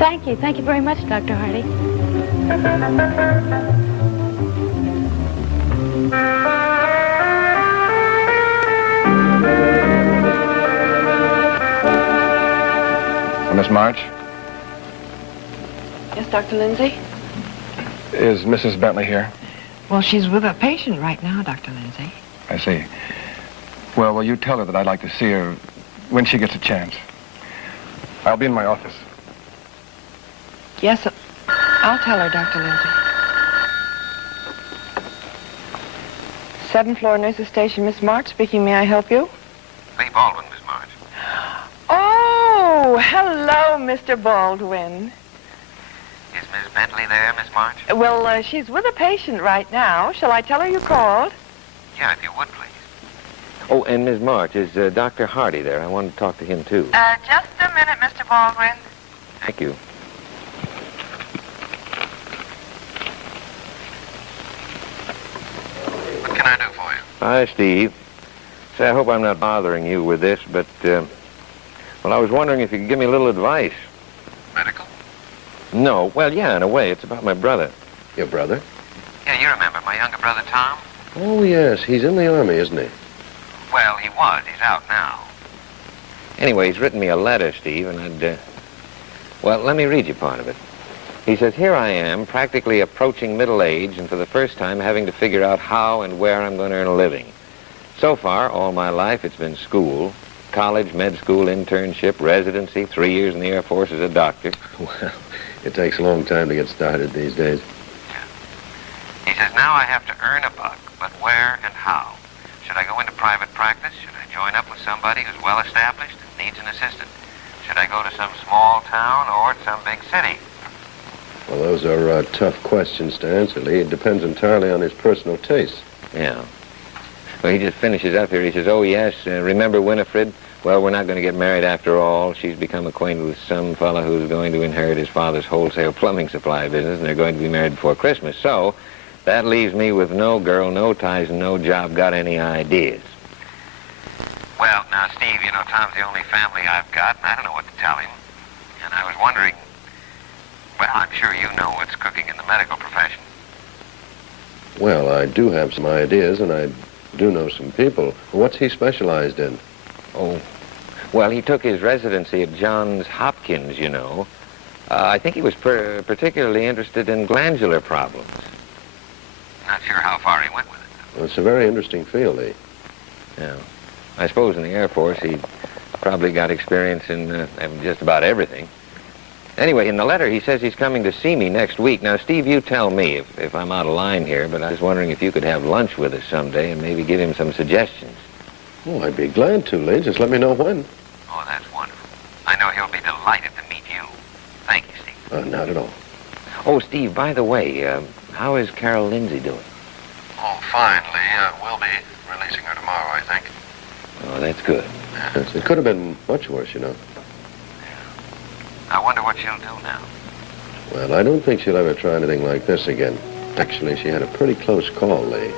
Thank you. Thank you very much, Dr. Hardy. Miss March? Yes, Dr. Lindsay? Is Mrs. Bentley here? Well, she's with a patient right now, Dr. Lindsay. I see. Well, will you tell her that I'd like to see her when she gets a chance? I'll be in my office. Yes, I'll tell her, Dr. Lindsay. 7th floor nurse's station, Miss March speaking. May I help you? Lee Baldwin, Miss March. Oh, hello, Mr. Baldwin. Is Miss Bentley there, Miss March? Well, she's with a patient right now. Shall I tell her you called? Yeah, if you would, please. Oh, and Ms. March, is Dr. Hardy there? I wanted to talk to him, too. Just a minute, Mr. Baldwin. Thank you. What can I do for you? Hi, Steve. Say, I hope I'm not bothering you with this, but, well, I was wondering if you could give me a little advice. Medical? No, well, yeah, in a way. It's about my brother. Your brother? Yeah, you remember my younger brother, Tom? Oh, yes. He's in the Army, isn't he? Well, he was. He's out now. Anyway, he's written me a letter, Steve, and well, let me read you part of it. He says, here I am, practically approaching middle age, and for the first time having to figure out how and where I'm going to earn a living. So far, all my life, it's been school, college, med school, internship, residency, 3 years in the Air Force as a doctor. Well, it takes a long time to get started these days. He says, now I have to earn a buck, but where and how? Should I go into private practice? Should I join up with somebody who's well established and needs an assistant? Should I go to some small town or some big city? Well, those are tough questions to answer, Lee. It depends entirely on his personal tastes. Yeah. Well, he just finishes up here. He says, oh, yes, remember Winifred? Well, we're not going to get married after all. She's become acquainted with some fellow who's going to inherit his father's wholesale plumbing supply business, and they're going to be married before Christmas. So that leaves me with no girl, no ties, and no job. Got any ideas? Well, now, Steve, you know, Tom's the only family I've got, and I don't know what to tell him. And I was wondering, well, I'm sure you know what's cooking in the medical profession. Well, I do have some ideas, and I do know some people. What's he specialized in? Oh, well, he took his residency at Johns Hopkins, you know. I think he was particularly interested in glandular problems. Not sure how far he went with it. Well, it's a very interesting field, Lee. Yeah. I suppose in the Air Force he probably got experience in just about everything. Anyway, in the letter he says he's coming to see me next week. Now, Steve, you tell me if I'm out of line here, but I was wondering if you could have lunch with us someday and maybe give him some suggestions. Oh, I'd be glad to, Lee. Just let me know when. Oh, that's wonderful. I know he'll be delighted to meet you. Thank you, Steve. Not at all. Oh, Steve, by the way, how is Carol Lindsay doing? Oh, fine, Lee. We'll be releasing her tomorrow, I think. Oh, that's good. Yes, it could have been much worse, you know. I wonder what she'll do now. Well, I don't think she'll ever try anything like this again. Actually, she had a pretty close call, Lee.